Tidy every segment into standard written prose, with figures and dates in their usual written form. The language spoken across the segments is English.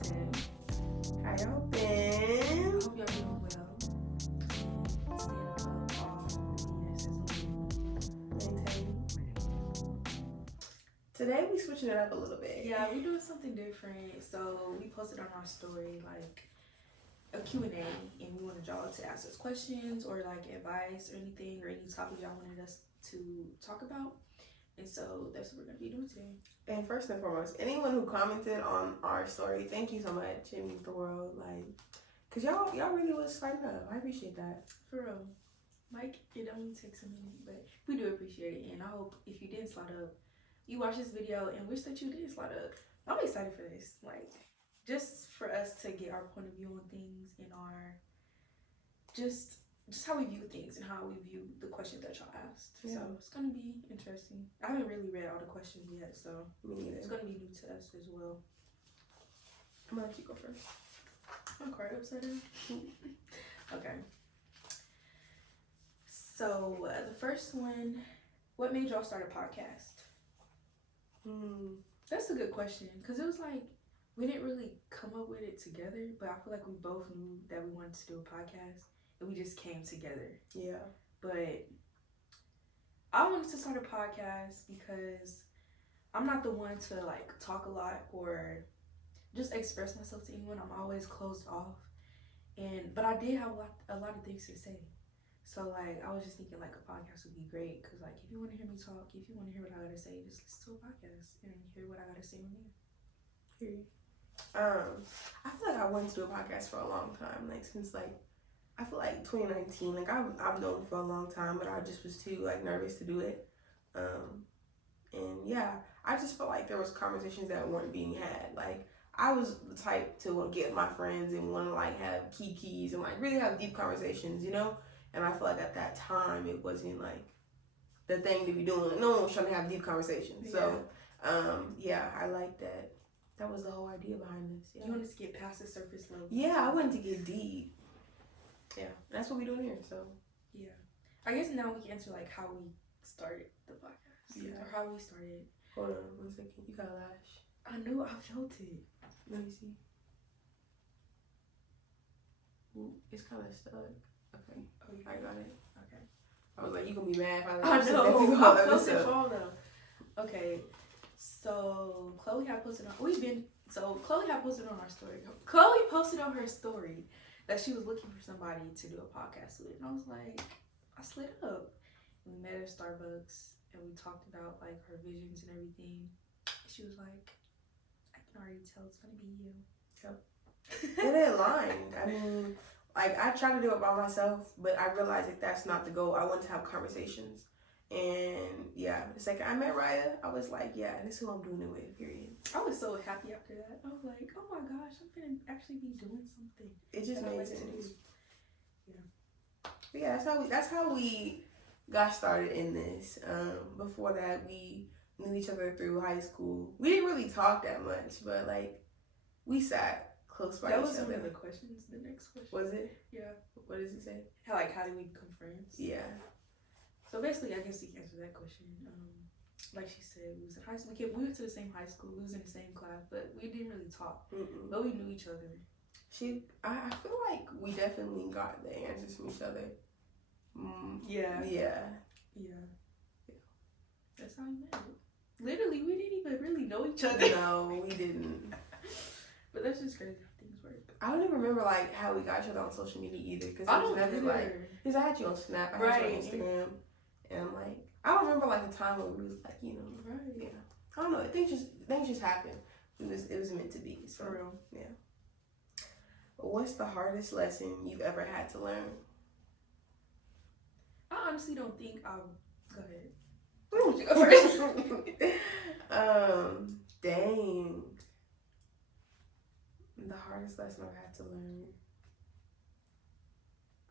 Tim. How y'all I been? hope y'all doing well. And staying above all BS that's on Maintain. Today we switching it up a little bit. Yeah, we doing something different. So we posted on our story like a Q&A, and we wanted y'all to ask us questions or like advice or anything or any topic y'all wanted us to talk about. And so that's what we're gonna be doing today. And first and foremost, anyone who commented on our story, thank you so much. It means the world. Like, cause y'all really was fighting up. I appreciate that. For real. Like, it only takes a minute, but we do appreciate it. And I hope if you didn't slide up, you watch this video and wish that you did slide up. I'm excited for this. Like, just for us to get our point of view on things and our just how we view things and how we view the questions that y'all asked. Yeah. So it's gonna be interesting. I haven't really read all the questions yet, so Me neither. it's gonna be new to us as well. I'm gonna let you go first. My card upside down. Okay. So the first one, what made y'all start a podcast? That's a good question, because it was like we didn't really come up with it together, but I feel like we both knew that we wanted to do a podcast and we just came together. Yeah. But I wanted to start a podcast because I'm not the one to like talk a lot or just express myself to anyone. I'm always closed off, but I did have a lot of things to say. So like I was just thinking like a podcast would be great, because like if you want to hear me talk, if you want to hear what I gotta say, just listen to a podcast and hear what I gotta say on there. Period. I feel like I wanted to do a podcast for a long time, like since like I feel like 2019. Like I've known for a long time, but I just was too like nervous to do it. And yeah, I just felt like there was conversations that weren't being had. Like I was the type to get my friends and want to like have keys and like really have deep conversations, you know. And I feel like at that time it wasn't like the thing to be doing. No one was trying to have deep conversations. Yeah. So yeah, I like that. That was the whole idea behind this. Yeah. You wanted to get past the surface level. Yeah, I wanted to get deep. Yeah, that's what we doing here. So yeah, I guess now we can answer like how we started the podcast. Yeah. Or how we started. hold on 1 second. You got a lash. I knew I felt it. Let me see. Ooh, it's kind of stuck. Okay, Oh, you I got it. Okay. I was like, you gonna be mad if I I let you know. sit there I through felt the it episode. fall though. Okay. So Chloe had posted on our story. Chloe posted on her story that she was looking for somebody to do a podcast with. And I was like, I slid up. And we met at Starbucks and we talked about like her visions and everything. She was like, I can already tell it's gonna be you. It aligned. I mean, like I tried to do it by myself, but I realized that that's not the goal. I want to have conversations. And yeah, the second I met Raya, I was like, yeah, this is who I'm doing it with, period. I was so happy after that. I was like, oh my gosh, I'm gonna actually be doing something. It just that I made like to sense. do. But yeah, that's how we got started in this. Before that, we knew each other through high school. We didn't really talk that much, but like we sat close by That each was other. one of the questions. The next question. Was it? Yeah. What does it say? How did we become friends? Yeah. So basically, I guess you can answer that question. Like she said, we was in high school. We went to the same high school. We was in the same class, but we didn't really talk. Mm-mm. But we knew each other. I feel like we definitely got the answers from each other. Yeah. Yeah. That's how we met. Literally, we didn't even really know each other. No, we didn't. But that's just crazy how things work. I don't even remember like how we got each other on social media either, because I it was don't never either. like, because I had you on Snap, I had you on Right. Instagram, and like I don't remember like a time when we was like, you know, Right. yeah. I don't know. Things just happened. It was meant to be. So For real. yeah. What's the hardest lesson you've ever had to learn? I honestly don't think I'll go ahead. You go first. Dang. The hardest lesson I've had to learn.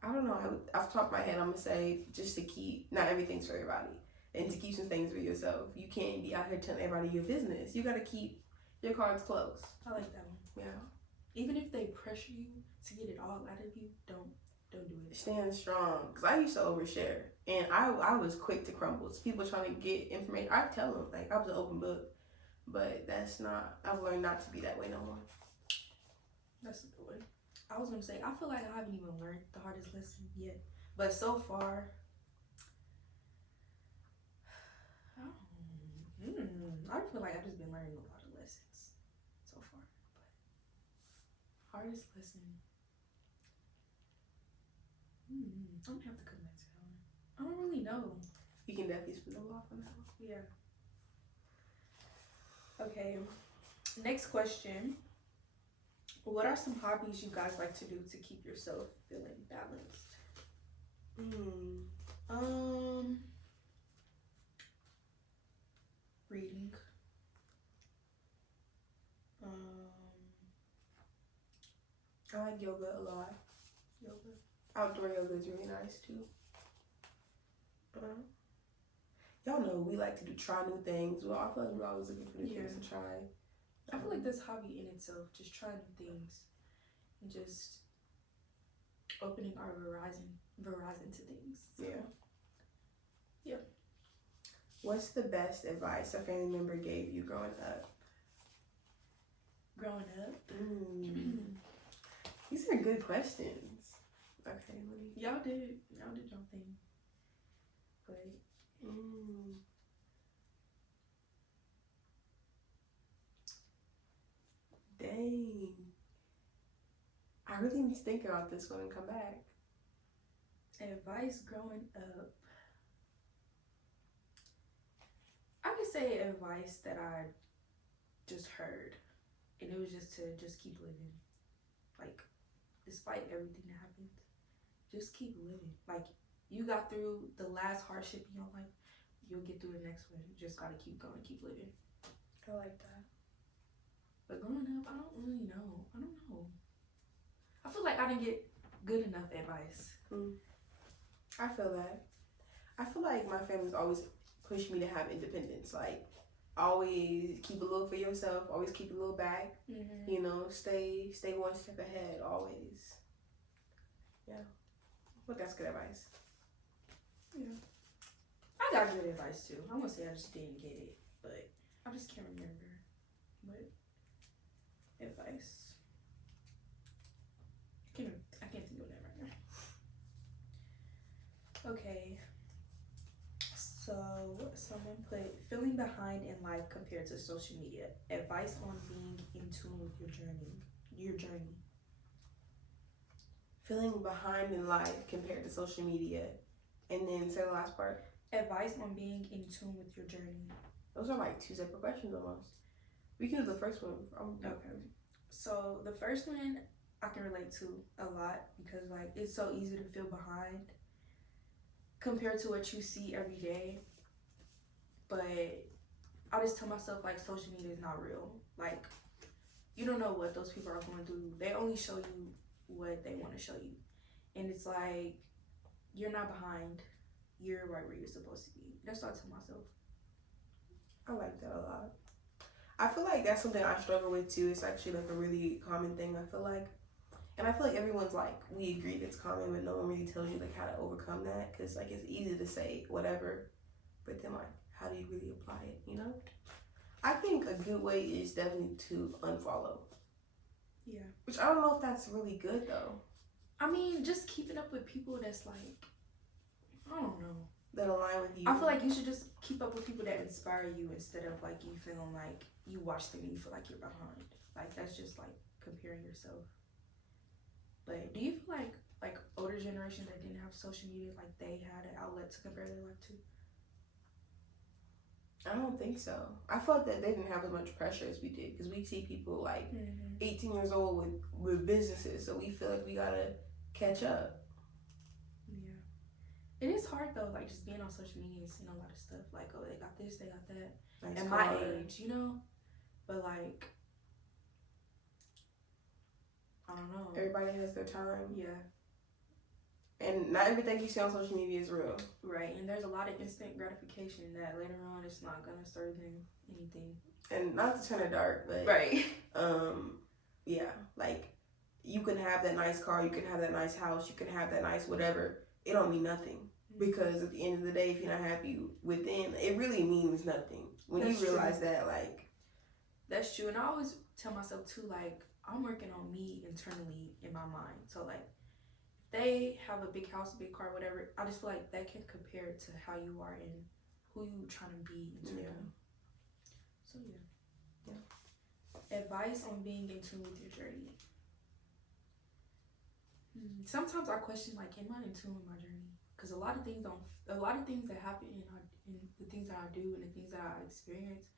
I don't know. Off the top of my head, I'm gonna say just to keep, not everything's for everybody, and to keep some things for yourself. You can't be out here telling everybody your business. You gotta keep your cards close. I like that one. Yeah. Even if they pressure you to get it all out of you, don't do it. Stand strong. Because I used to overshare. And I was quick to crumble. It's people trying to get information. I tell them, like, I was an open book. But that's not, I've learned not to be that way no more. That's a good one. I was gonna say I feel like I haven't even learned the hardest lesson yet, but so far, I feel like I've just been learning a lot of lessons so far. But hardest lesson, I'm gonna have to come back to that one. I don't really know. You can definitely spin them off on that one. Yeah. Okay. Next question. What are some hobbies you guys like to do to keep yourself feeling balanced? Reading. I like yoga a lot. Yoga. Outdoor yoga is really nice too. Y'all know we like to try new things. Well, I feel like we're always looking for new things to try. I feel like this hobby in itself, just trying new things and just opening our horizon to things. So. Yeah. What's the best advice a family member gave you growing up? Growing up? These are good questions. Okay, y'all did your thing. But dang. I really need to think about this one and come back. Advice growing up. I could say advice that I just heard, and it was just to keep living. Like, despite everything that happened, just keep living. Like, you got through the last hardship in your life, you'll get through the next one. You just gotta keep going, keep living. I like that. But growing up, I don't really know. I don't know. I feel like I didn't get good enough advice. I feel that. I feel like my family's always pushed me to have independence. Like, always keep a little for yourself. Always keep a little back. You know, stay one step ahead. Always. Yeah. Well, that's good advice. Yeah. I got good advice too. I won't say I just didn't get it, but I just can't remember. But advice. I can't think of that right now. Okay. So someone put feeling behind in life compared to social media. Advice on being in tune with your journey. Feeling behind in life compared to social media. And then say the last part. Advice on being in tune with your journey. Those are like two separate questions almost. We can do the first one. Okay. So the first one I can relate to a lot because like it's so easy to feel behind compared to what you see every day. But I just tell myself like social media is not real. Like you don't know what those people are going through. They only show you what they want to show you. And it's like you're not behind. You're right where you're supposed to be. That's what I tell myself. I like that a lot. I feel like that's something I struggle with too. It's actually like a really common thing, I feel like. And I feel like everyone's like, we agree that's common, but no one really tells you like how to overcome that. Because like it's easy to say whatever, but then like, how do you really apply it, you know? I think a good way is definitely to unfollow. Yeah. Which I don't know if that's really good though. I mean, just keeping up with people that's like, I don't know. That align with you. I feel like you should just keep up with people that inspire you instead of like you feeling like you watch them and you feel like you're behind. Like that's just like comparing yourself. But do you feel like older generation that didn't have social media, like they had an outlet to compare their life to? I don't think so. I felt that they didn't have as much pressure as we did because we see people like 18 years old with businesses, so we feel like we gotta catch up. Yeah. It is hard though, like just being on social media and seeing a lot of stuff like, oh, they got this, they got that. Nice at my age, you know? But like, I don't know. Everybody has their time. Yeah. And not everything you see on social media is real. Right, and there's a lot of instant gratification that later on it's not gonna serve them anything. And not to turn it dark, but right. Yeah, like you can have that nice car, you can have that nice house, you can have that nice whatever. It don't mean nothing. Because at the end of the day, if you're not happy within, it really means nothing. When you realize that, like. That's true. And I always tell myself too, like, I'm working on me internally in my mind. So like, if they have a big house, a big car, whatever, I just feel like that can compare to how you are and who you trying to be internally. Yeah. So yeah. Advice on being in tune with your journey. Sometimes I question like, am I in tune with my journey? Because a lot of things that happen in the things that I do and the things that I experience.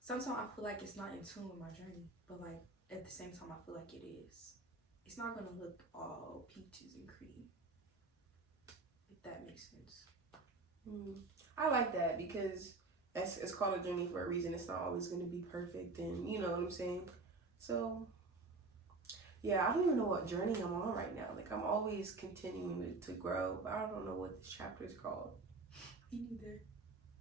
Sometimes I feel like it's not in tune with my journey, but like at the same time I feel like it is. It's not gonna look all peaches and cream, if that makes sense. I like that because it's called a journey for a reason. It's not always going to be perfect, and you know what I'm saying. So yeah, I don't even know what journey I'm on right now. Like I'm always continuing to grow, but I don't know what this chapter is called. Me neither.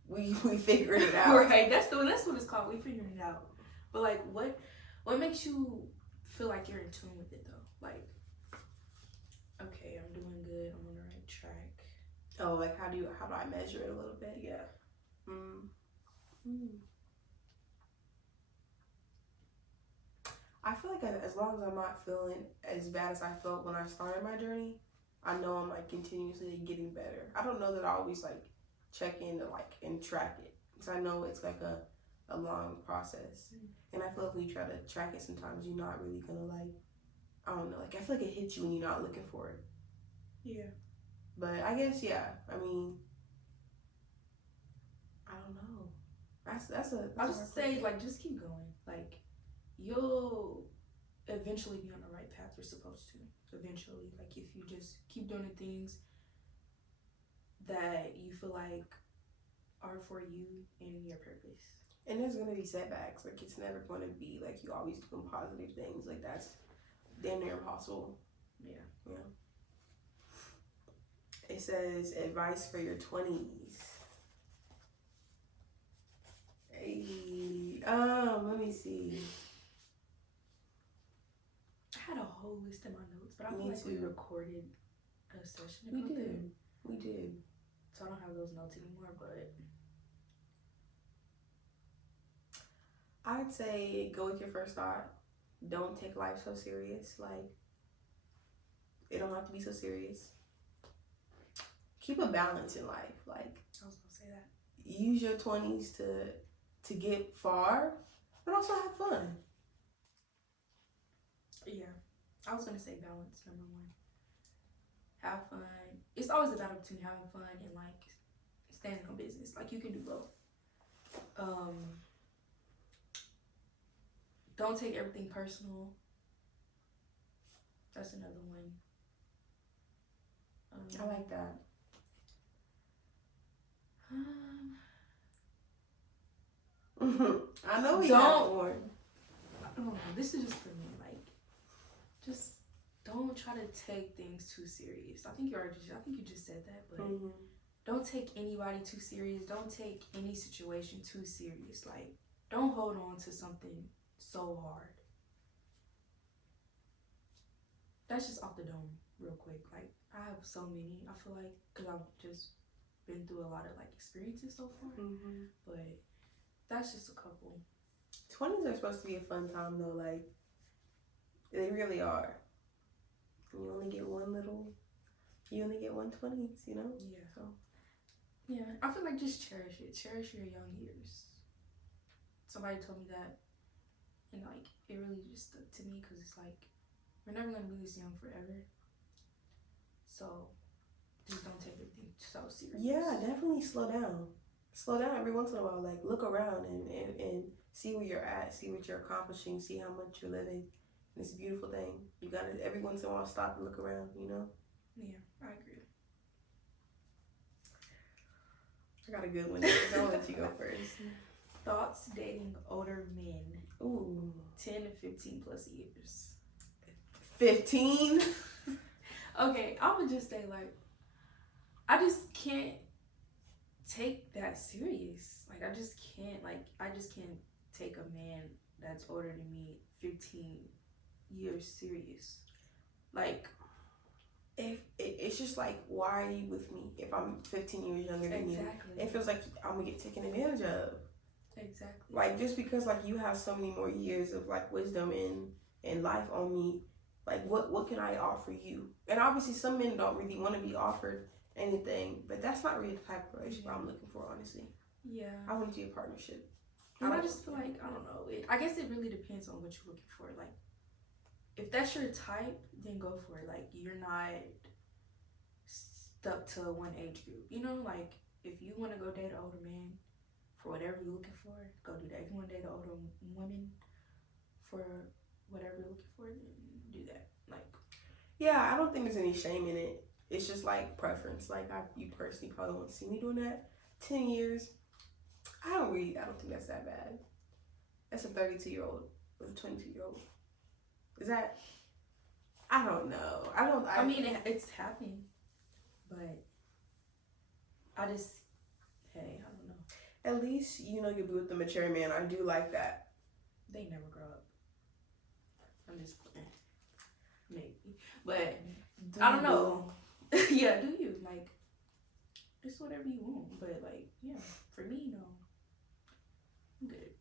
We figured it out. Right, that's what it's called. We figured it out. But like, what makes you feel like you're in tune with it though? Like, okay, I'm doing good. I'm on the right track. Oh, like how do I measure it a little bit? Yeah. I feel like as long as I'm not feeling as bad as I felt when I started my journey, I know I'm like continuously getting better. I don't know that I always like check in and track it because I know it's like a long process, and I feel like when you try to track it, sometimes you're not really gonna like, I don't know, like I feel like it hits you when you're not looking for it. Yeah. But I guess I mean, I don't know. That's I'll just say like just keep going. Like you'll eventually be on the right path you're supposed to. Eventually, like if you just keep doing the things that you feel like are for you and your purpose. And there's gonna be setbacks. Like it's never gonna be like you always doing positive things. Like that's damn near impossible. Yeah. It says advice for your 20s. Hey, let me see. I had a whole list in my notes, but I feel like we recorded a session. We did. So I don't have those notes anymore, but I'd say go with your first thought. Don't take life so serious. Like, it don't have to be so serious. Keep a balance in life. Like, I was gonna say that. Use your 20s to get far, but also have fun. Yeah, I was gonna say balance, number one. Have fun. It's always a battle between having fun and like standing on business. Like you can do both. Don't take everything personal. That's another one. I like that. I know we have more. I don't know. This is just for me. Like, just don't try to take things too serious. I think you just said that, but don't take anybody too serious. Don't take any situation too serious. Like, don't hold on to something so hard. That's just off the dome, real quick. Like, I have so many. I feel like because I've just been through a lot of like experiences so far, but that's just a couple. 20s are supposed to be a fun time though. Like, they really are. You only get one 20s, you know? Yeah. So, yeah, I feel like just cherish it. Cherish your young years. Somebody told me that, and like, it really just stuck to me because it's like, we're never going to be this young forever. So, just don't take everything so serious. Yeah, definitely slow down. Slow down every once in a while. Like, look around and see where you're at, see what you're accomplishing, see how much you're living. It's a beautiful thing. You gotta every once in a while stop and look around, you know? Yeah, I agree. I got a good one. I'll let you go first. Thoughts dating older men. Ooh. 10 to 15 plus years. 15? Okay, I would just say like, I just can't take that serious. Like I just can't take a man that's older than me 15 years serious. Like, if it's just like, why are you with me if I'm 15 years younger than you? It feels like I'm gonna get taken advantage of. Exactly. Like, just because like you have so many more years of like wisdom and and life on me. Like, what can I offer you? And obviously, some men don't really want to be offered anything, but that's not really the type of relationship I'm looking for, honestly. Yeah. I want to be a partnership. And I just feel like, I don't know. I guess it really depends on what you're looking for. Like, if that's your type, then go for it. Like, you're not stuck to one age group. You know, like, if you want to go date an older man for whatever you're looking for, go do that. If you want to date an older woman for whatever you're looking for, then do that. Like, yeah, I don't think there's any shame in it. It's just like preference. Like, you personally probably won't see me doing that. 10 years, I don't think that's that bad. That's a 32-year-old with a 22-year-old. Is that? I don't know. I mean, it's happening, but I just, hey, I don't know. At least, you know, you'll be with the mature man. I do like that. They never grow up. I'm just playing. Maybe. But, I don't know. Yeah, do you? Like, it's whatever you want. But, like, yeah, for me, no. I'm good.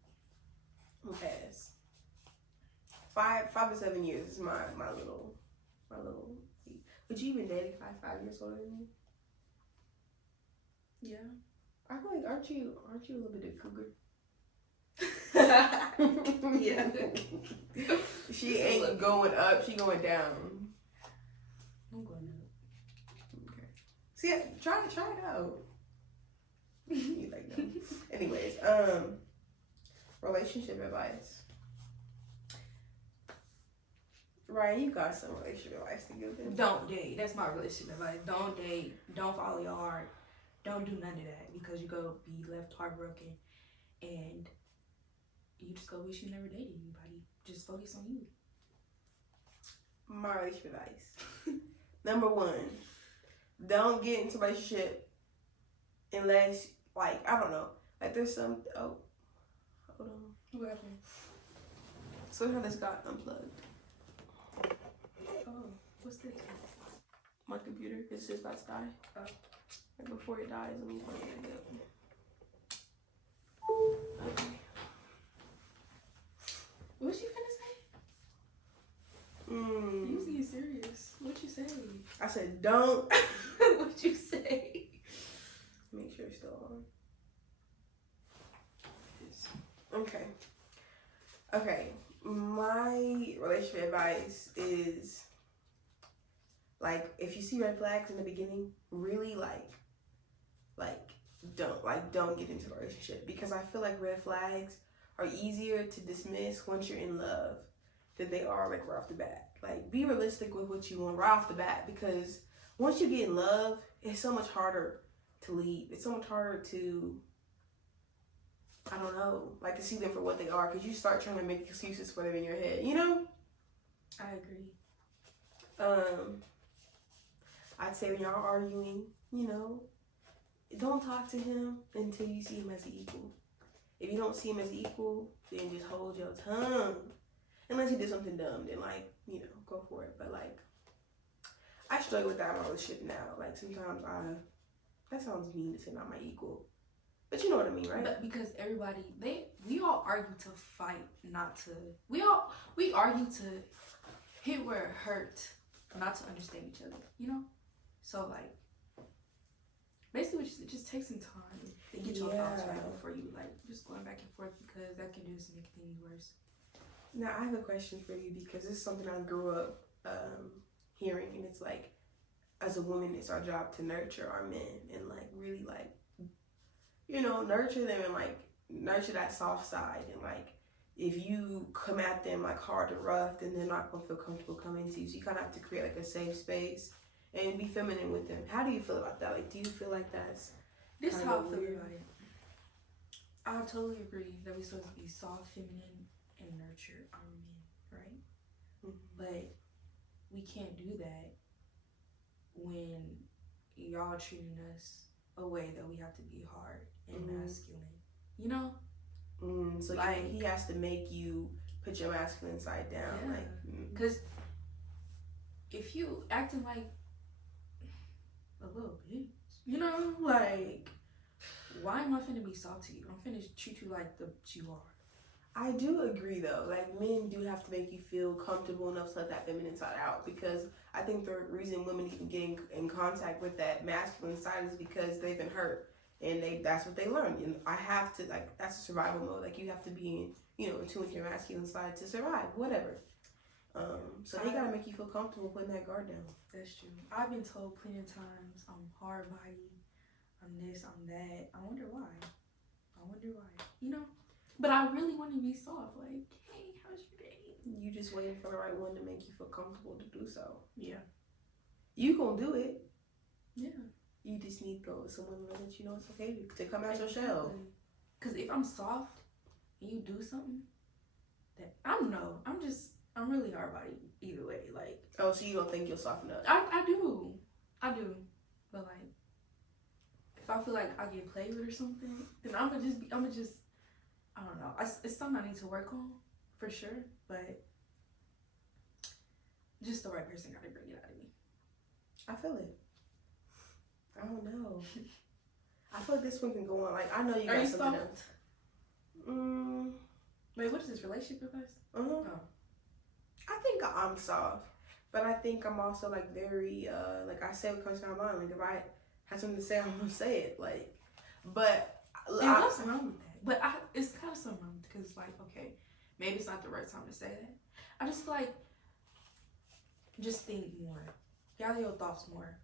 Pass. 5 to 7 years is my little. Would you even date a guy 5 years older than me? Yeah. I feel like aren't you a little bit of cougar? Yeah. She ain't going up, she going down. I'm going up. Okay. See, try it out. You like no. Anyways, relationship advice. Ryan, you got some relationship advice to give them. Don't date. That's my relationship advice. Don't date. Don't follow your heart. Don't do none of that because you go be left heartbroken and you just go wish you never dated anybody. Just focus on you. My relationship advice. Number 1, don't get into a relationship unless, like, I don't know. Like, there's some, hold on. What happened? Somehow this got unplugged. Oh, what's this? My computer is just about to die. Oh. And before it dies, let me plug it back up. Okay. What you finna say? You being serious. What you say? I said don't. What you say? Make sure it's still on. Okay. My relationship advice is, like, if you see red flags in the beginning, really don't get into a relationship, because I feel like red flags are easier to dismiss once you're in love than they are like right off the bat. Like, be realistic with what you want right off the bat, because once you get in love, it's so much harder to leave. It's so much harder to, I don't know, like, to see them for what they are, because you start trying to make excuses for them in your head, you know? I agree. I'd say when y'all are arguing, you know, don't talk to him until you see him as an equal. If you don't see him as equal, then just hold your tongue. Unless he did something dumb, then, like, you know, go for it. But, like, I struggle with that in my relationship now. Like, sometimes that sounds mean to say not my equal. But you know what I mean, right? But because everybody, we all argue to fight, not to, we argue to hit where it hurt, not to understand each other, you know? So, like, basically it just takes some time to get your thoughts right before you, like, just going back and forth, because that can just make things worse. Now, I have a question for you, because this is something I grew up hearing, and it's like, as a woman, it's our job to nurture our men and, like, really, like, you know, nurture them and, like, nurture that soft side. And, like, if you come at them, like, hard or rough, then they're not going to feel comfortable coming to you. So you kind of have to create, like, a safe space and be feminine with them. How do you feel about that? Like, do you feel like that's this is how I feel about it? I totally agree that we're supposed to be soft, feminine, and nurture our men, right? Mm-hmm. But we can't do that when y'all are treating us a way that we have to be hard and masculine, you know? So, like, he has to make you put your masculine side down. Yeah. Like, because if you acting like a little bitch, you know, like, why am I finna be soft to you? I'm finna treat you like the bitch you are. I do agree though. Like men do have to make you feel comfortable enough to let that feminine side out, because I think the reason women even get in contact with that masculine side is because they've been hurt and that's what they learned. And I have to, like, that's a survival mode. Like you have to be in, in tune with your masculine side to survive, whatever. So they gotta make you feel comfortable putting that guard down. That's true. I've been told plenty of times I'm hard body, I'm this, I'm that. I wonder why. But I really want to be soft. Like, hey, how's your day? You just waiting for the right one to make you feel comfortable to do so. Yeah. You gonna do it. Yeah. You just need to go with someone to let you know it's okay to come out your shell. Because if I'm soft and you do something, that I don't know. I'm really hard body either way. Like. Oh, so you don't think you'll soften up? I do. But like, if I feel like I get played with or something, then I'm gonna just. I don't know. It's something I need to work on, for sure. But just the right person gotta bring it out of me. I feel it. I don't know. I feel like this one can go on. Like, I know you got something else. Wait, what is this, relationship advice? Oh. I think I'm soft, but I think I'm also like very like I say what comes to my mind. Like if I have something to say, I'm gonna say it. Like, but what's wrong with that? But it's kind of something wrong because like, okay, maybe it's not the right time to say that. I just feel like just think more. Gather your thoughts more.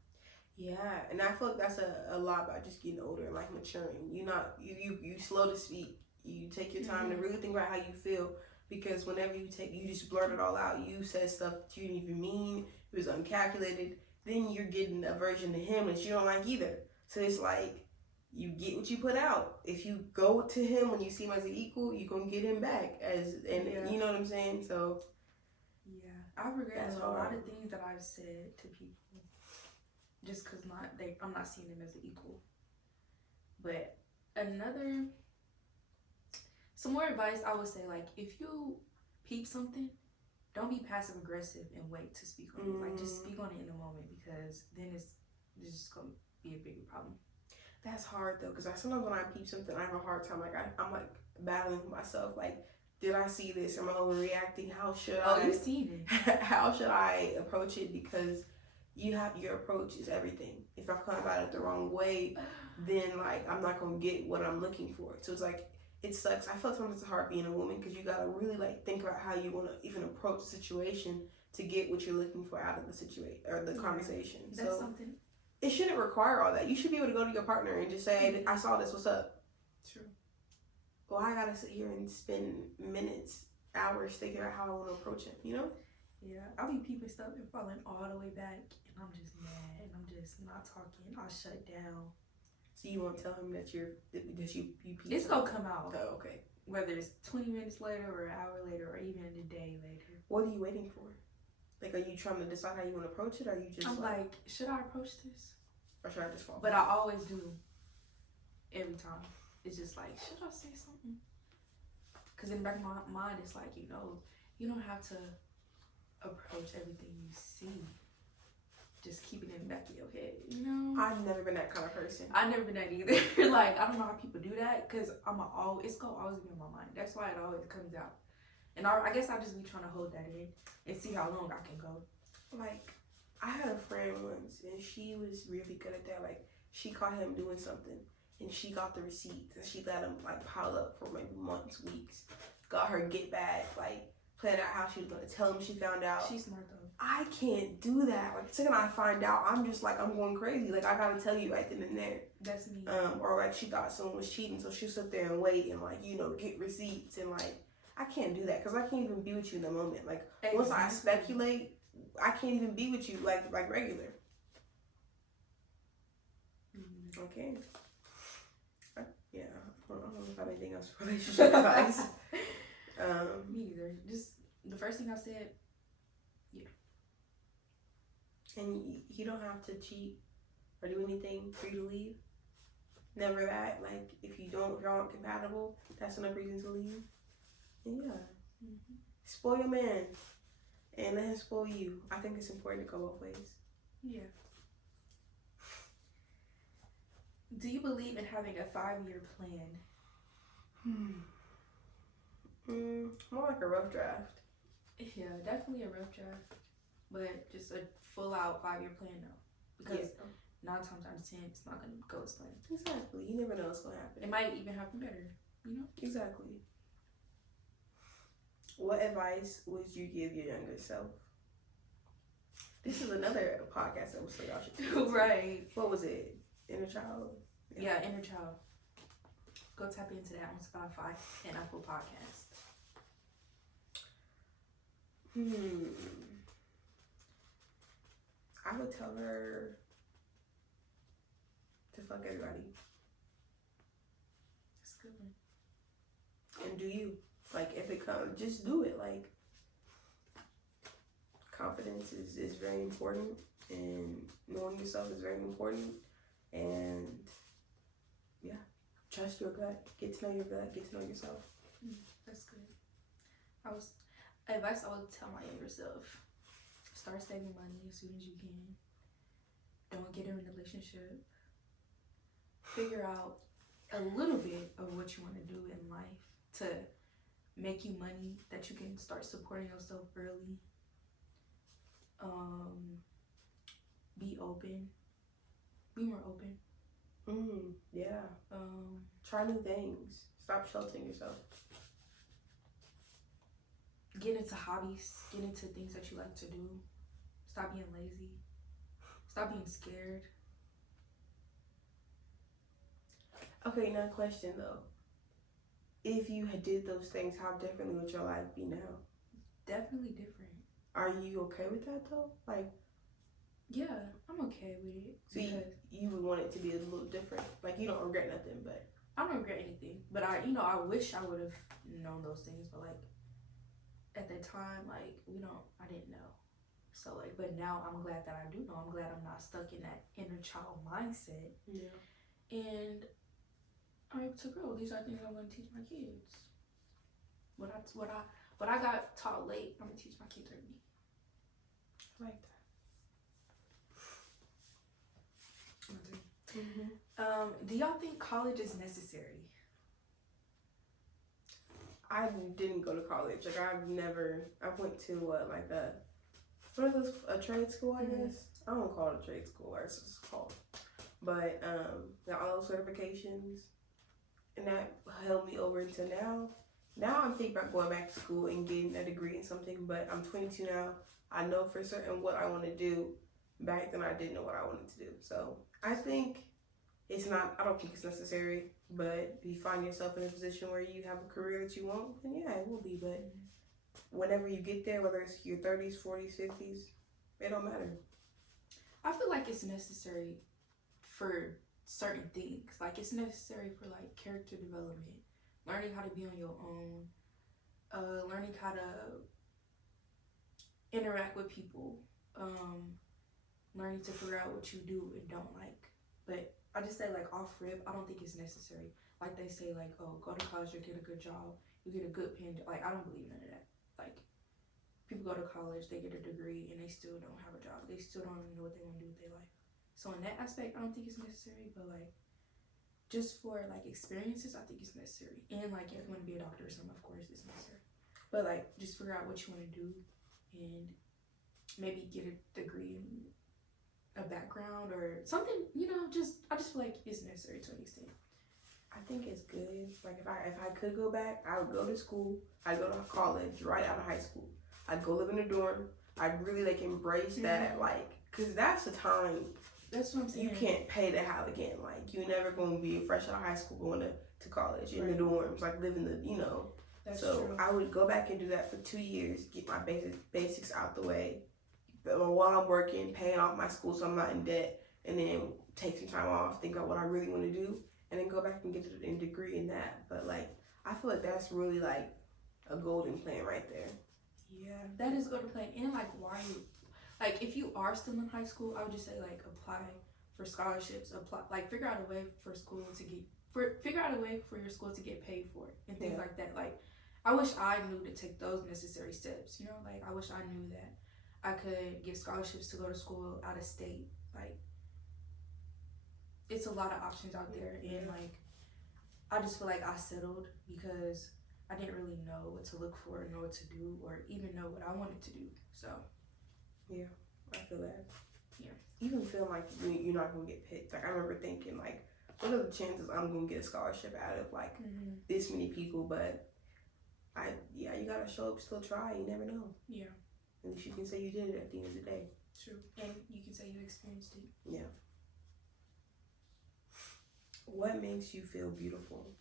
Yeah, and I feel like that's a lot about just getting older and like maturing. You slow to speak. You take your time to really think about how you feel, because whenever you just blurt it all out. You said stuff that you didn't even mean. It was uncalculated. Then you're getting a version of him that you don't like either. So it's like you get what you put out. If you go to him when you see him as an equal, you're gonna get him back you know what I'm saying. So yeah, I regret a lot of things that I've said to people. Just because I'm not seeing them as an equal. But some more advice I would say, like, if you peep something, don't be passive aggressive and wait to speak on it. Like, just speak on it in the moment, because then it's just going to be a bigger problem. That's hard, though, because sometimes when I peep something, I have a hard time. Like, I'm, like, battling with myself. Like, did I see this? Am I overreacting? How should I? Oh, you've seen it. How should I approach it? Because your approach is everything. If I come about it the wrong way, then like I'm not gonna get what I'm looking for. So it's like, it sucks. I feel like sometimes it's hard being a woman, because you gotta really like think about how you want to even approach the situation to get what you're looking for out of the situation or the conversation. That's something. It shouldn't require all that. You should be able to go to your partner and just say, I saw this, what's up? True. Well, I gotta sit here and spend minutes, hours thinking about how I want to approach it, you know? Yeah, I'll be peeping stuff and falling all the way back, and I'm just mad, and I'm just not talking. I'll shut down. So you won't tell him that you peep? It's gonna come out. Oh, okay. Whether it's 20 minutes later or an hour later or even a day later. What are you waiting for? Like, are you trying to decide how you want to approach it, or are you just I'm like, should I approach this? Or should I just fall? But I always do. Every time. It's just like, should I say something? Because in the back of my mind, it's like, you don't have to approach everything you see. Just keep it in the back of your head, I've never been that kind of person. I've never been that either. Like, I don't know how people do that, because it's gonna always be in my mind. That's why it always comes out. And I guess I just be trying to hold that in and see how long I can go. Like, I had a friend once, and she was really good at that. Like, she caught him doing something, and she got the receipts, and she let him like pile up for maybe months, weeks. Got her get back, like planned out how she was gonna tell him she found out. She's smart though. I can't do that. Like, the second I find out, I'm just like, I'm going crazy. Like, I gotta tell you right then and there. That's me. Or like she thought someone was cheating, so she'll sit there and wait and like, get receipts, and like, I can't do that, because I can't even be with you in the moment. Like, once I speculate, I can't even be with you like regular. Mm-hmm. Okay. Yeah, I don't know if I have anything else for relationship advice. Me neither. Just the first thing I said. Yeah. And you don't have to cheat or do anything for you to leave. Never that. Like, if y'all aren't compatible, that's enough reason to leave. And yeah. Mm-hmm. Spoil your man and let him spoil you. I think it's important to go both ways. Yeah. Do you believe in having a 5-year plan? More like a rough draft. Yeah, definitely a rough draft, but just a full out 5-year plan now. Because 9 times out of 10, it's not gonna go as planned. Exactly. You never know what's gonna happen. It might even happen better. You know. Exactly. What advice would you give your younger self? This is another podcast episode y'all should do. Right. What was it? Inner child? Yeah, Inner Child. Go tap into that on Spotify and Apple Podcasts. I would tell her to fuck everybody. That's a good one. And do you. Like, if it comes, just do it. Like, confidence is very important, and knowing yourself is very important, and yeah, trust your gut, get to know your gut, get to know yourself. That's good. Advice I would tell my younger self: start saving money as soon as you can. Don't get in a relationship. Figure out a little bit of what you want to do in life to make you money that you can start supporting yourself early. Be open. Be more open. Yeah. Try new things. Stop sheltering yourself. Get into hobbies. Get into things that you like to do. Stop being lazy. Stop being scared. Okay, now question though. If you had did those things, how differently would your life be now? Definitely different. Are you okay with that though? Like, yeah, I'm okay with it. so you would want it to be a little different. Like, you don't regret nothing, but I don't regret anything. But I wish I would have known those things. But like at that time, like I didn't know. So like, but now I'm glad that I do know. I'm glad I'm not stuck in that inner child mindset. Yeah. And I'm able to grow. These are things I'm going to teach my kids. What I got taught late, I'm gonna teach my kids early. I like that. Do y'all think college is necessary? I didn't go to college. Like, I went to what are those, a trade school, I guess? I don't call it a trade school, or it's just called. But, got all those certifications, and that held me over until now. Now I'm thinking about going back to school and getting a degree in something, but I'm 22 now. I know for certain what I want to do. Back then I didn't know what I wanted to do. So I think I don't think it's necessary, but if you find yourself in a position where you have a career that you want, then yeah, it will be. But whenever you get there, whether it's your 30s, 40s, 50s, it don't matter. I feel like it's necessary for certain things. Like, it's necessary for like character development, learning how to be on your own, learning how to interact with people, learning to figure out what you do and don't like. But I just say, like, off rip, I don't think it's necessary. Like, they say, like, oh, go to college, you get a good job, you get a good paying job. Like, I don't believe none of that. Like, people go to college, they get a degree, and they still don't have a job. They still don't even know what they want to do with their life. So in that aspect, I don't think it's necessary. But, like, just for, like, experiences, I think it's necessary. And, like, if you want to be a doctor or something, of course, it's necessary. But, like, just figure out what you want to do and maybe get a degree in a background or something, I just feel like it's necessary to an extent. I think it's good. Like, if I could go back, I would go to school. I'd go to college right out of high school. I'd go live in a dorm. I'd really embrace that, because that's the time. That's what I'm saying. You can't pay to have again. Like, you're never going to be fresh out of high school going to college in the dorms, living the, That's so true. I would go back and do that for 2 years, get my basics out the way. While I'm working, paying off my school so I'm not in debt, and then take some time off, think about what I really want to do, and then go back and get a degree in that. But I feel like that's really a golden plan right there. Yeah, that is golden plan. And why you, if you are still in high school, I would just say apply for scholarships, figure out a way for school to figure out a way for your school to get paid for it and things like that. I wish I knew to take those necessary steps. I wish I knew that I could get scholarships to go to school out of state. It's a lot of options out there, and I just feel like I settled because I didn't really know what to look for, know what to do, or even know what I wanted to do. So yeah, I feel that. Yeah. Even feel like you're not gonna get picked. Like I remember thinking like, what are the chances I'm gonna get a scholarship out of like this many people? But you gotta show up, still try. You never know. Yeah. At least you can say you did it at the end of the day. True. And you can say you experienced it. Yeah. What makes you feel beautiful?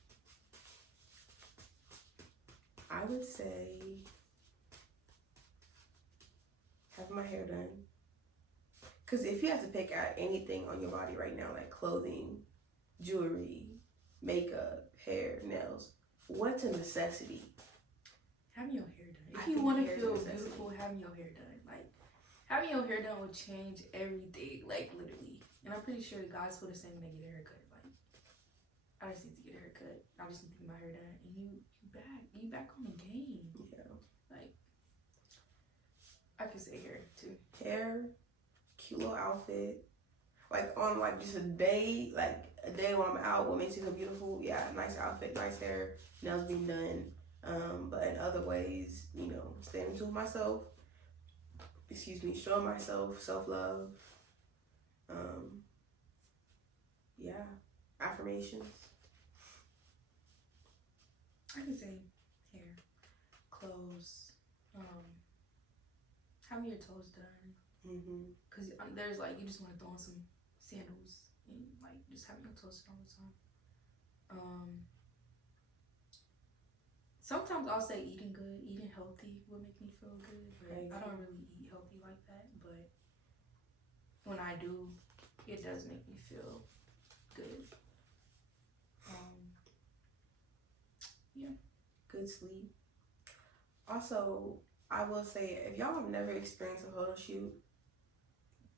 I would say having my hair done. Because if you have to pick out anything on your body right now, like clothing, jewelry, makeup, hair, nails, what's a necessity? Having your hair done. If you want to feel beautiful, having your hair done. Like, having your hair done will change everything, like, literally. And I'm pretty sure the guys feel the same when they get a haircut. Like, I just need to get a haircut. I just need to get my hair done. And you back on the game. Yeah. Like, I could say hair, too. Hair, cute little outfit. Like, on, like, just a day when I'm out, what makes you feel beautiful? Yeah, nice outfit, nice hair, nails being done. But in other ways, standing to myself, showing myself self-love. Yeah, affirmations. I can say hair, clothes, having your toes done. Because there's like, you just want to throw on some sandals and like just having your toes done all the time. Sometimes I'll say eating good, eating healthy will make me feel good, but I don't really eat healthy like that. But when I do, it does make me feel good. Yeah. Good sleep. Also, I will say, if y'all have never experienced a photo shoot,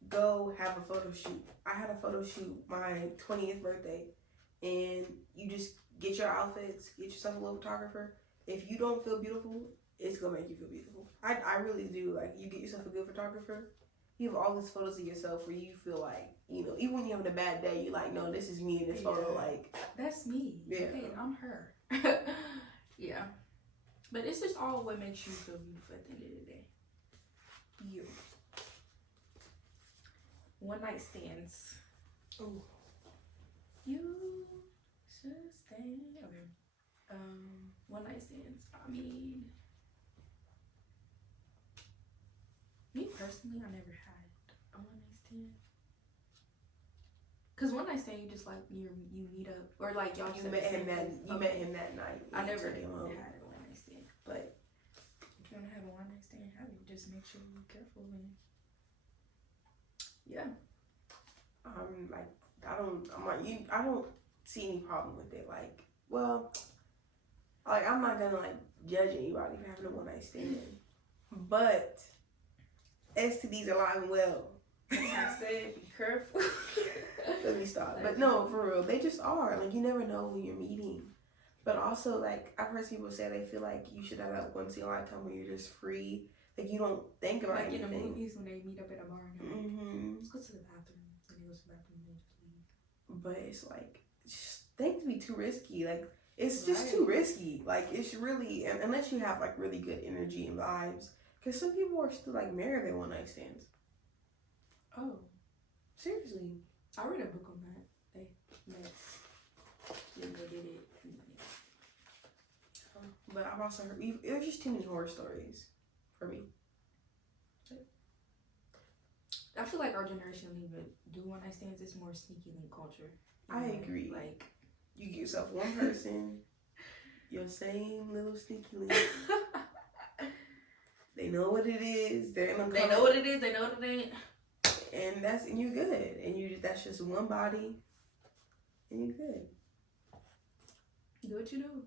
go have a photo shoot. I had a photo shoot my 20th birthday, and you just get your outfits, get yourself a little photographer. If you don't feel beautiful, it's gonna make you feel beautiful. I really do. Like, you get yourself a good photographer, you have all these photos of yourself where you feel like, even when you're having a bad day, you're like, no, this is me in this photo. Like, that's me. Yeah. Okay, I'm her. Yeah. But it's just all what makes you feel beautiful at the end of the day. You. One night stands. Oh. You should stand. Okay. One night stands. I mean, me personally, I never had a one night stand. Cause one night stand, you just like you meet up, or like y'all. You met him that night. I never had a one night stand, but if you wanna have a one night stand, have it. Just make sure you're careful and yeah. I don't see any problem with it. Like, well, like, I'm not gonna like judge anybody for having a one night stand, but STDs are alive and well. I said, be careful. Let me stop. But no, for real, they just are. Like, you never know who you're meeting. But also, like, I've heard people say they feel like you should have that once in a lifetime where you're just free. Like, you don't think about anything. Like in the movies when they meet up at a bar and they're like, let's go to the bathroom. And they go to the bathroom and they just leave. But it's like, things be too risky. Like, it's just too risky. Like, it's really, unless you have like really good energy and vibes. Because some people are still like married their one night stands. Oh. Seriously. I read a book on that. They did it. But I've also heard, there's just too many horror stories for me. I feel like our generation don't even do one night stands. It's more sneaky than culture. I agree. Like, you get yourself one person, your same little sneaky link. They know what it is. They know what it is. They know what it ain't. And you're good. And that's just one body. And you're good. Do what you do.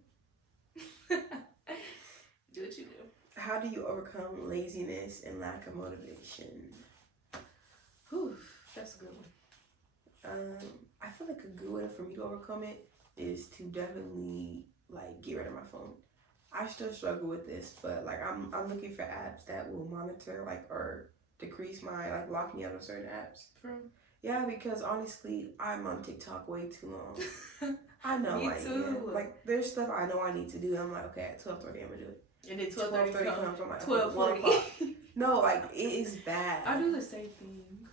Do what you do. How do you overcome laziness and lack of motivation? Whew, that's a good one. I feel like a good way for me to overcome it is to definitely like get rid of my phone. I still struggle with this, but like I'm looking for apps that will monitor like or decrease my like lock me out of certain apps. From? Yeah, because honestly, I'm on TikTok way too long. I know Me I too. am. Like, there's stuff I know I need to do. I'm like, okay, at 12:30, I'm gonna do it. And then 12:30 comes. I'm like, okay, 1 12:40. o'clock. No, like, it is bad. I do the same thing.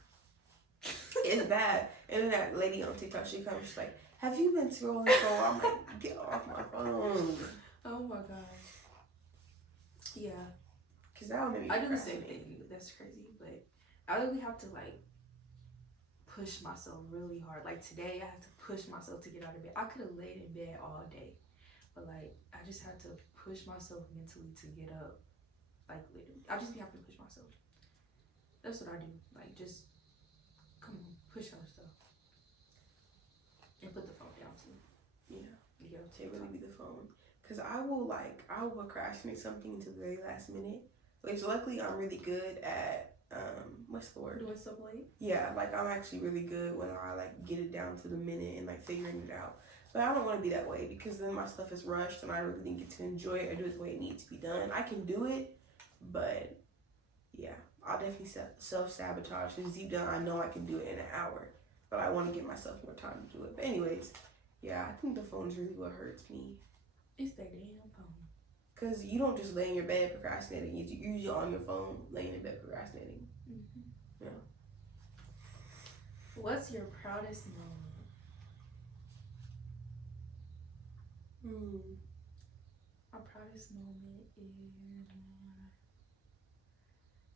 It's bad. And then that lady on TikTok, she comes, she's like, have you been scrolling for a while? I'm like, get off my phone. Oh my gosh. Yeah. Because that would make me I do the procrastinate. same thing. That's crazy. But I really have to like push myself really hard. Like today, I had to push myself to get out of bed. I could have laid in bed all day. But like, I just had to push myself mentally to get up. Like literally. I just have to push myself. That's what I do. Like just come on, push yourself. And put the phone down too. Yeah. Yeah. It really be the phone. Because I will procrastinate something until the very last minute. Which luckily I'm really good at, what's the word? Doing stuff late? Yeah, like I'm actually really good when I like get it down to the minute and like figuring it out. But I don't want to be that way because then my stuff is rushed and I really didn't get to enjoy it or do it the way it needs to be done. I can do it, but yeah, I'll definitely self-sabotage because deep down I know I can do it in an hour. But I want to give myself more time to do it. But anyways, yeah, I think the phone is really what hurts me. It's that damn phone. Because you don't just lay in your bed procrastinating. You're usually on your phone laying in bed procrastinating. Mm-hmm. Yeah. What's your proudest moment? My proudest moment is...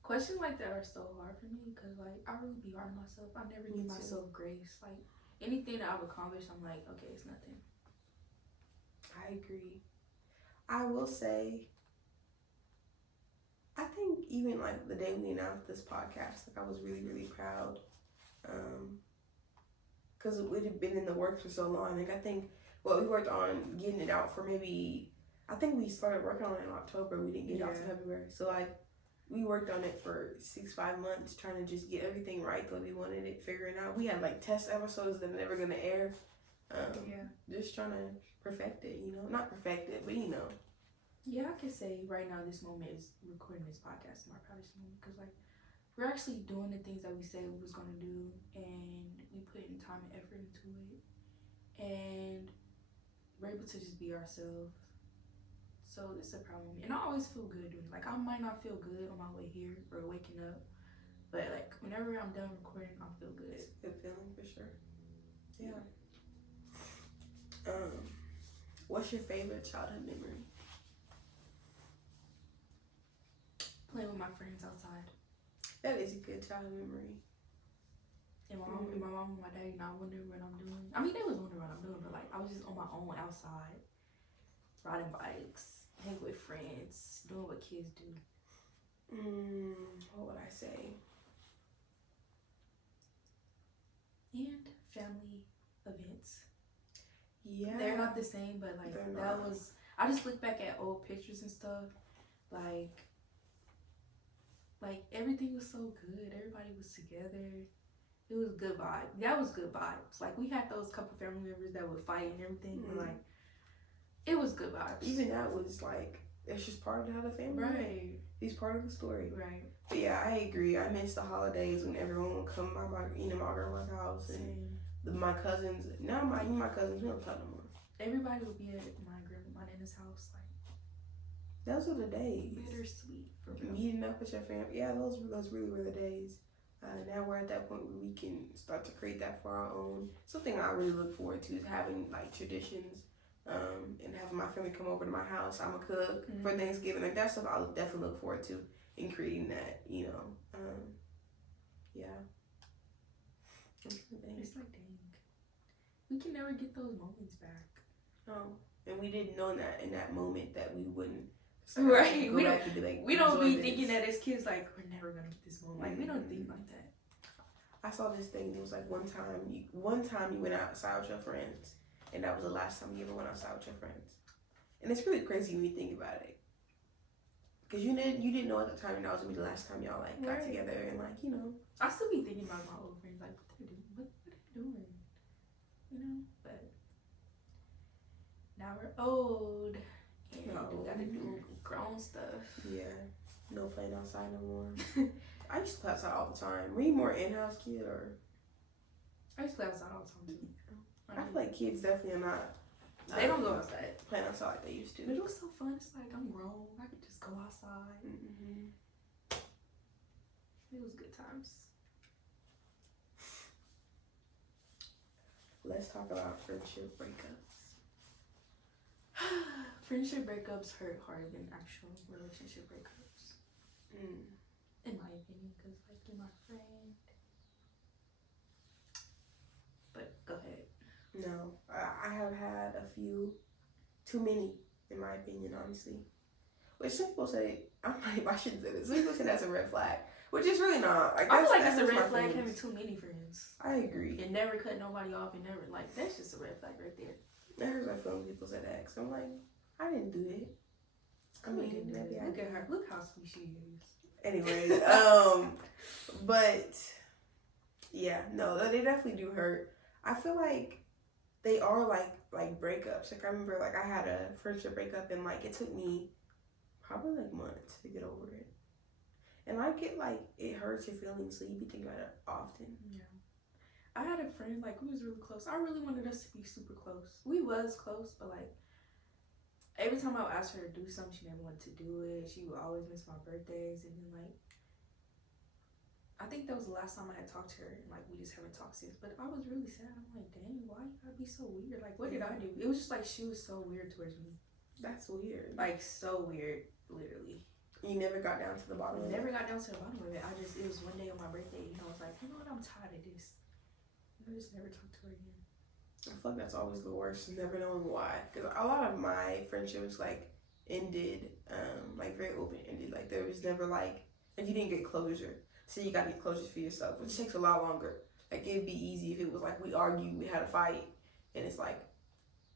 Questions like that are so hard for me because like I really be hard on myself. I never give myself grace. Like anything that I've accomplished, I'm like, okay, it's nothing. I agree. I will say, I think even like the day we announced this podcast, like I was really, really proud. Because it had been in the works for so long. Like I think, well, we worked on getting it out for maybe, I think we started working on it in October. We didn't get it out until February. So like, we worked on it for 5 months trying to just get everything right the way we wanted it, figuring out. We had like test episodes that are never going to air. Just trying to perfect it, you know. Not perfect it, but you know. Yeah, I can say right now this moment is recording this podcast my proudest moment because like we're actually doing the things that we said we was going to do and we put in time and effort into it and we're able to just be ourselves. So it's a proud moment. And I always feel good doing it. Like I might not feel good on my way here or waking up, but like whenever I'm done recording, I feel good. It's a good feeling for sure. Yeah. What's your favorite childhood memory? Playing with my friends outside. That is a good childhood memory. And my mom and my dad not wondering what I'm doing. I mean, they was wondering what I'm doing, but like I was just on my own outside, riding bikes, hanging with friends, doing what kids do. What would I say? And family events. Yeah. They're not the same, but like that was. I just look back at old pictures and stuff, like everything was so good. Everybody was together. It was good vibes. That was good vibes. Like we had those couple family members that would fight and everything, but like it was good vibes. Even that was like it's just part of how the family. Right. It's part of the story. Right. But yeah, I agree. I miss the holidays when everyone would come to my grandma's house and my cousins. Now my cousins we don't talk no more. Everybody would be at my nana's house. Like those were the days. Bittersweet for real. Meeting up with your family. Yeah, those really were the days. Now we're at that point where we can start to create that for our own. Something I really look forward to is having like traditions, and having my family come over to my house. I'm a cook for Thanksgiving. Like that's something I'll definitely look forward to in creating that. You know, yeah. It's like dang, we can never get those moments back. No, and we didn't know in that moment that we wouldn't. Right, we don't be this. thinking that as kids like we're never gonna get this moment. Like we don't think like that. I saw this thing. It was like one time you went outside with your friends, and that was the last time you ever went outside with your friends. And it's really crazy when you think about it, because you didn't know at the time that was gonna be the last time y'all like got together and like you know. I still be thinking about my old friends like what they're doing, you know. But now we're old. And we gotta do grown stuff. Yeah. No playing outside no more. I used to play outside all the time. Were you more in-house kid or? I used to play outside all the time too. I feel like kids definitely are not. They don't go outside. Playing outside like they used to. But it was so fun. It's like I'm grown. I could just go outside. Mm-hmm. It was good times. Let's talk about friendship breakups. Friendship breakups hurt harder than actual relationship breakups. In my opinion, because like you're my friend. But go ahead. No, I have had a few, too many, in my opinion, honestly. Which some people say, I shouldn't say this. Some people say that's a red flag, which is really not. Like, I feel like that's a red flag having too many friends. I agree. And never cut nobody off and never, like, that's just a red flag right there. That hurts my feelings when people say that, because I'm like, I didn't do it. I mean, maybe look at her. Look how sweet she is. Anyways, but yeah, no, they definitely do hurt. I feel like they are like breakups. Like I remember, like I had a friendship breakup, and like it took me probably like months to get over it. And I get like it hurts your feelings, so you be thinking about it often. Yeah. I had a friend, like we was really close. I really wanted us to be super close. We was close, but like every time I would ask her to do something, she never wanted to do it. She would always miss my birthdays, and then like I think that was the last time I had talked to her, and like we just haven't talked since. But I was really sad. I'm like, dang, why you gotta be so weird? Like, what did I do? It was just like she was so weird towards me. That's weird. Like so weird, literally. You never got down to the bottom of it? Never got down to the bottom of it. It was one day on my birthday, and I was like, you know what, I'm tired of this. And I just never talked to her again. I feel like that's always the worst, never knowing why. Because a lot of my friendships like ended, like very open ended. Like there was never like, if you didn't get closure. So you gotta get closure for yourself, which takes a lot longer. Like it'd be easy if it was like we argued, we had a fight, and it's like,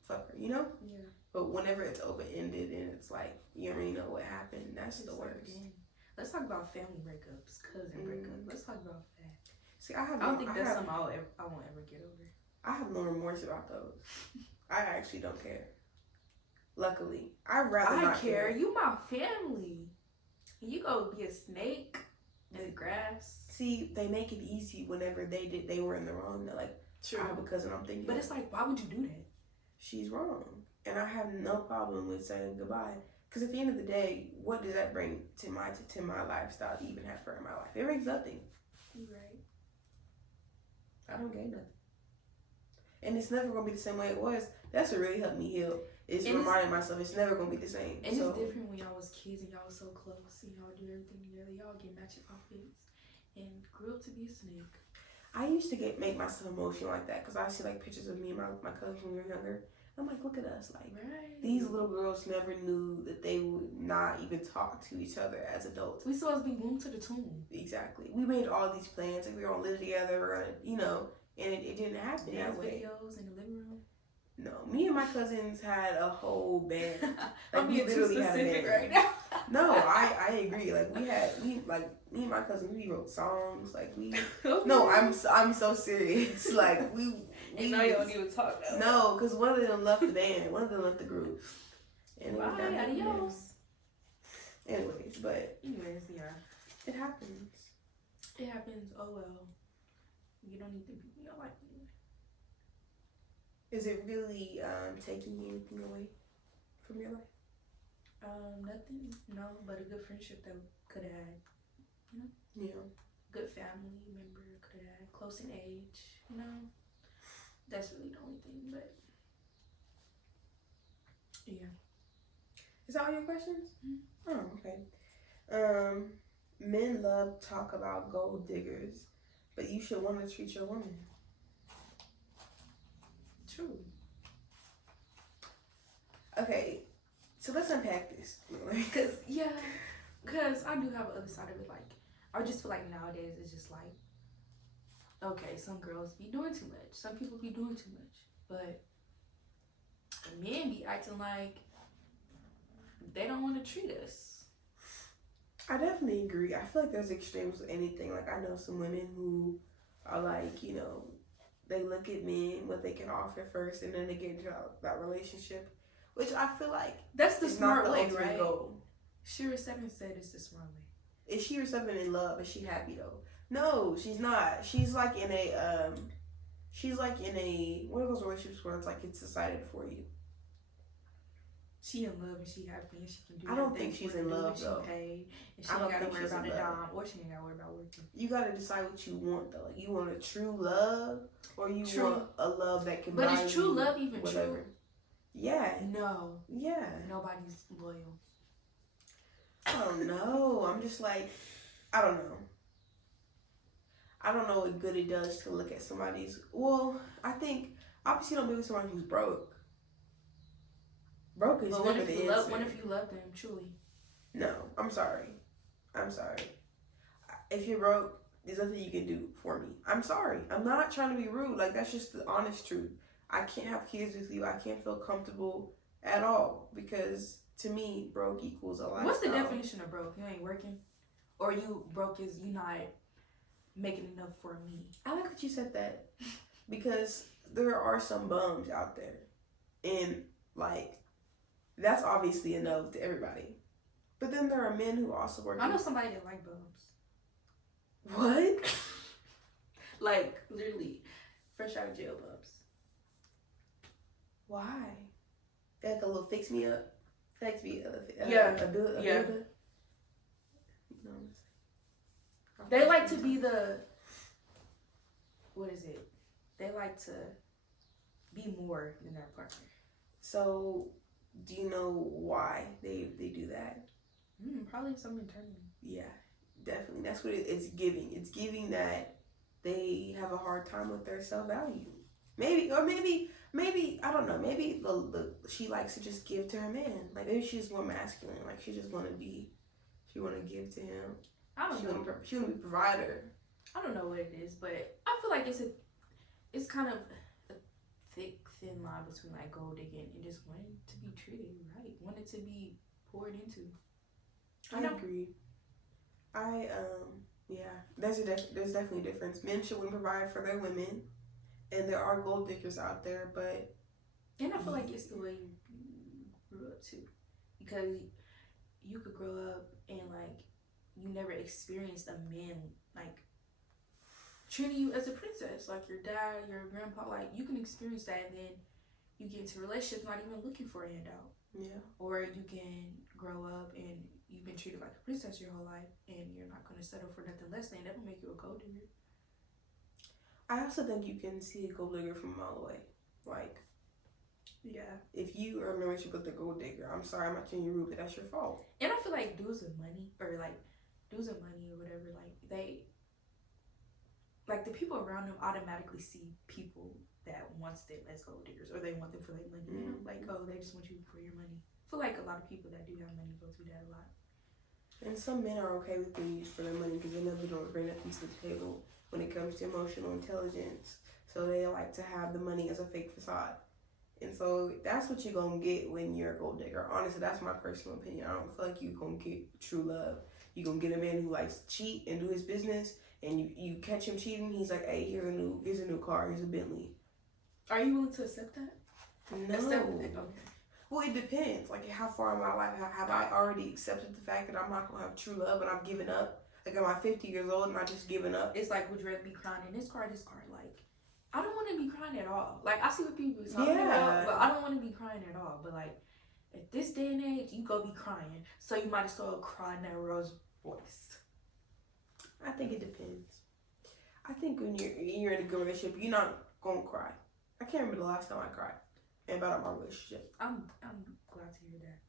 fuck her, you know? Yeah. But whenever it's open ended and it's like you already know what happened, that's the worst. Like, let's talk about family breakups, cousin breakups. Let's talk about that. See, I don't think that's something I won't ever get over. I have no remorse about those. I actually don't care. Luckily, I'd rather not care. You my family. You go be a snake. In the grass. See, they make it easy whenever they were in the wrong. They're like, I have a cousin, I'm thinking. But it's like, why would you do that? She's wrong. And I have no problem with saying goodbye. Because at the end of the day, what does that bring to my lifestyle to even have her in my life? It brings nothing. You're right. I don't gain nothing. And it's never going to be the same way it was. That's what really helped me heal. It's reminding myself it's never going to be the same. And it's different when y'all was kids and y'all was so close and y'all do everything together. Y'all get matching outfits and grew up to be a snake. I used to make myself emotional like that because I see like pictures of me and my cousins when we were younger. I'm like, look at us. Like, these little girls never knew that they would not even talk to each other as adults. We supposed to be womb to the tomb. Exactly. We made all these plans. Like, we were going to live together. We're going to, you know, and it didn't happen that way. Videos in the living room. No, me and my cousins had a whole band. Like, I'm being too specific right now. No, I agree. Like me and my cousins, we wrote songs. Like we. Okay. No, I'm so serious. Like we. And now you don't even talk now. No, because one of them left the band. One of them left the group. And bye, adios. Anyways, yeah. It happens. It happens. Oh well. You don't need to be in your life anyway. Is it really taking anything away from your life? Nothing. No, but a good friendship that we could have had. You know? Yeah. Good family member could have had. Close in age. You know? That's really the only thing, but yeah. Is that all your questions? Mm-hmm. Oh, okay. Men love talk about gold diggers, but you should want to treat your woman. True. Okay, so let's unpack this. Because I do have the other side of it. Like, I just feel like nowadays it's just like, okay, some girls be doing too much. Some people be doing too much. But men be acting like they don't want to treat us. I definitely agree. I feel like there's extremes with anything. Like, I know some women who are like, you know, they look at men, what they can offer first, and then they get into that relationship. Which I feel like that's the smart way, right? Goal. Shira 7 said it's the smart way. Is Shira 7 in love? Is she happy though? No, she's not. She's like in a she's like in one of those relationships where it's like it's decided for you. She in love and she happy and she can do. I don't think she's in love though. She paid and she ain't gotta worry about a dime, or she ain't gotta worry about working. You gotta decide what you want though. Like, you want a true love, or you want a love that can. But is true love even true? Yeah. No. Yeah. Nobody's loyal. I don't know. I'm just like, I don't know. I don't know what good it does to look at somebody's. Well, I think obviously you don't be with someone who's broke. Broke is never the answer. What if you love them truly? No, I'm sorry. If you're broke, there's nothing you can do for me. I'm sorry. I'm not trying to be rude. Like, that's just the honest truth. I can't have kids with you. I can't feel comfortable at all because to me, broke equals a lifestyle. What's the definition of broke? You ain't working, or you broke is you not making enough for me. I like that you said that because there are some bums out there, and like that's obviously a no to everybody. But then there are men who also work. I know somebody that like bums. What? Like literally, fresh out of jail bums. Why? Like a little fix me up. Fix me up. Yeah. They like to be the. What is it? They like to be more than their partner. So, do you know why they do that? Probably something internally. Yeah, definitely. That's what it's giving. It's giving that they have a hard time with their self-value. Maybe I don't know. Maybe she likes to just give to her man. Like maybe she's more masculine. Like she just want to give to him. I don't know. She want to be a provider. I don't know what it is, but I feel like it's kind of a thick, thin line between like gold digging and just wanting to be treated right, wanting to be poured into. I agree. There's definitely a difference. Men should provide for their women, and there are gold diggers out there, but and I feel like it's the way you grew up too, because you could grow up and like you never experienced a man like treating you as a princess, like your dad, your grandpa. Like you can experience that, and then you get into relationships not even looking for a handout. Yeah. Or you can grow up and you've been treated like a princess your whole life, and you're not going to settle for nothing less than that. Will make you a gold digger. I also think you can see a gold digger from a mile away. Like, yeah, if you are in a relationship with a gold digger, I'm sorry, I'm not saying you're rude, but that's your fault. And I feel like dudes with money or whatever, like the people around them automatically see people that wants them as gold diggers, or they want them for their money. You know, like they just want you for your money. I feel like a lot of people that do have money go through that a lot. And some men are okay with being used for their money because they know they don't bring nothing to the table when it comes to emotional intelligence. So they like to have the money as a fake facade. And so that's what you're going to get when you're a gold digger. Honestly, that's my personal opinion. I don't feel like you're going to get true love. You're going to get a man who likes to cheat and do his business, and you catch him cheating, he's like, hey, here's a new car, here's a Bentley. Are you willing to accept that? No. Accept it? Okay. Well, it depends. Like, how far in my life have I already accepted the fact that I'm not going to have true love and I've given up? Like, am I 50 years old and I just given up? It's like, would you rather be crying in this car? Like, I don't want to be crying at all. Like, I see what people be talking about, but I don't want to be crying at all. But, like, at this day and age, you go be crying. So you might as well cry in that Rose voice. I think it depends. I think when you're in a good relationship, you're not going to cry. I can't remember the last time I cried about my relationship. I'm glad to hear that.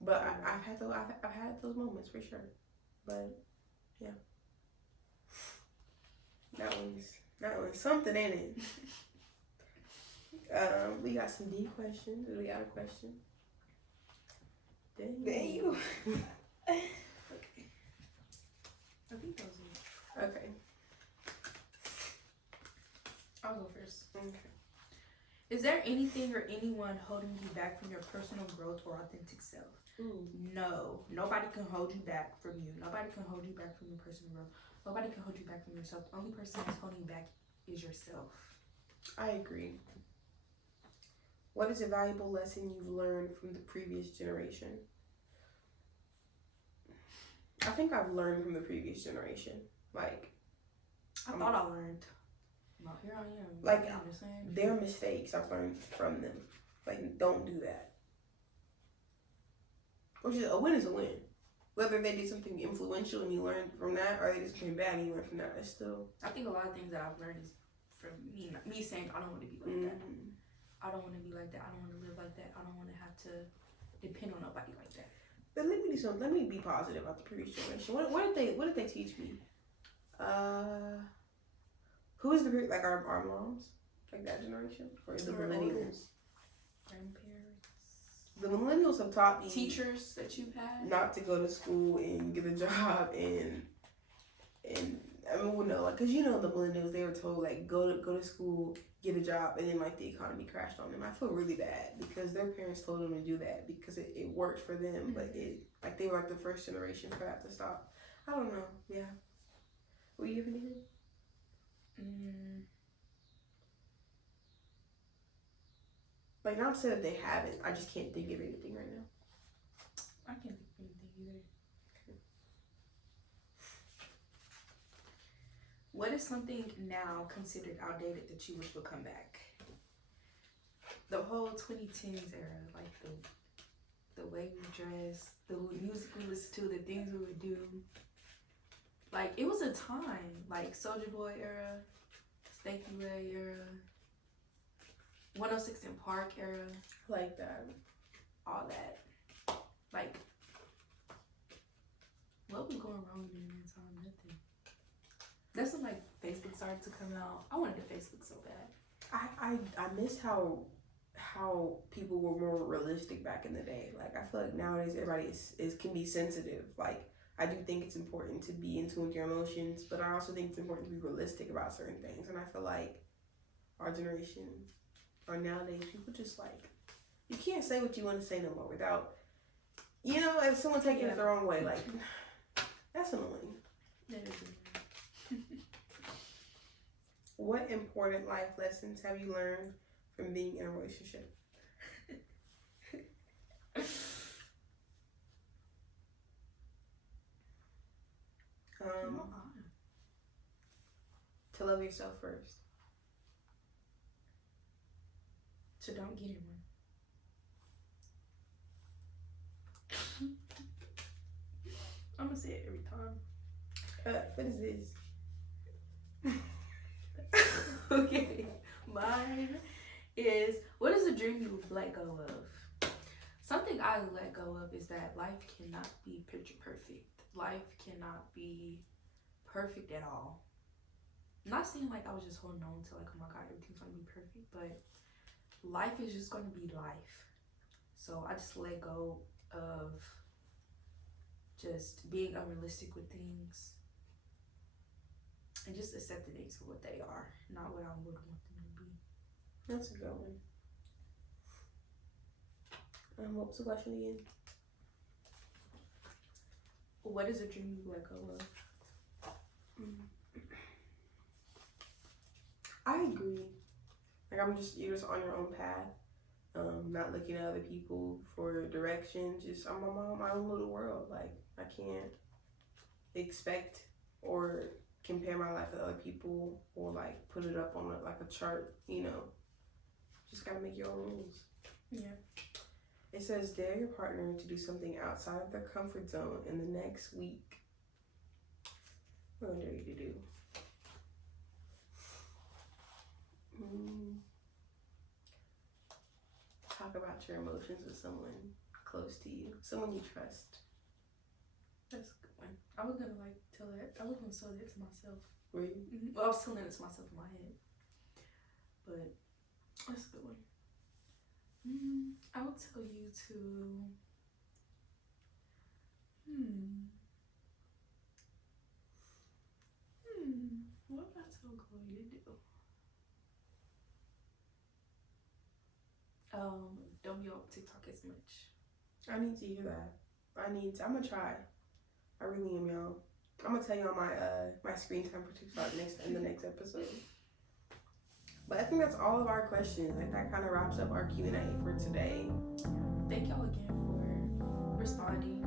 But I've had those moments for sure. But yeah, that one's something, ain't it? We got some deep questions. We got a question. There you. Okay. I think that was it. Okay. I'll go first. Okay. Is there anything or anyone holding you back from your personal growth or authentic self? No. Nobody can hold you back from you. Nobody can hold you back from your personal growth. Nobody can hold you back from yourself. The only person that's holding you back is yourself. I agree. What is a valuable lesson you've learned from the previous generation? I think I've learned from the previous generation. Like, I thought I learned. No, here I am. Like, I'm the same. their mistakes, I've learned from them. Like, don't do that. Which is a win is a win. Whether they did something influential and you learned from that, or they did something bad and you learned from that, it's still. I think a lot of things that I've learned is from me saying I don't want to be like that. I don't want to be like that. I don't want to live like that. I don't want to have to depend on nobody like that. But let me do something. Let me be positive about the previous generation. What did they teach me? Who is the like our moms, like that generation, or the millennials, grandparents, the millennials have taught me teachers that you've had not to go to school and get a job and I mean, well, no, like, cause you know the millennials, they were told like go to school, get a job, and then like the economy crashed on them. I feel really bad because their parents told them to do that because it worked for them, but it like they were like the first generation for that to stop. I don't know. Yeah. Will you have anything? Like, not to say that they haven't. I just can't think of anything right now. I can't think of anything either. What is something now considered outdated that you wish would come back? The whole 2010s era, like the way we dress, the music we listen to, the things we would do. Like, it was a time, like Soulja Boy era, Stanky Ray era, 106 in Park era. Like that. All that. Like, what was going wrong during that time? Nothing. That's when, like, Facebook started to come out. I wanted a Facebook so bad. I miss how people were more realistic back in the day. Like, I feel like nowadays everybody is can be sensitive. Like, I do think it's important to be in tune with your emotions, but I also think it's important to be realistic about certain things. And I feel like our generation, or nowadays, people just like, you can't say what you want to say no more without, you know, if someone taking it the wrong way. Like, that's annoying. That is annoying. What important life lessons have you learned from being in a relationship? To love yourself first. So don't get in one. I'm gonna say it every time. What is this? Okay, mine is, what is a dream you let go of? Something I let go of is that life cannot be picture perfect. Life cannot be perfect at all. I'm not saying like I was just holding on to like, oh my god, everything's gonna be perfect, but life is just gonna be life. So I just let go of just being unrealistic with things and just accepting things for what they are, not what I would want them to be. That's a good one. What was the question again? What is a dream you let go of? I agree. Like, you're just on your own path. Not looking at other people for direction. Just, I'm on my own little world. Like, I can't expect or compare my life with other people or like put it up on a chart, you know. Just gotta make your own rules. Yeah. It says, dare your partner to do something outside of their comfort zone in the next week. What do I dare you to do? Talk about your emotions with someone close to you, someone you trust. That's a good one. I was gonna like tell that. I was gonna tell that to myself. Were you? Mm-hmm. Well, I was telling it to myself in my head, but that's a good one. I would tell you to. What would I tell Chloe to do? Don't be on TikTok as much. I need to hear that. I'm gonna try. I really am, y'all. I'm gonna tell y'all my screen time for TikTok in the next episode. But I think that's all of our questions. Like, that kind of wraps up our Q&A for today. Thank y'all again for responding.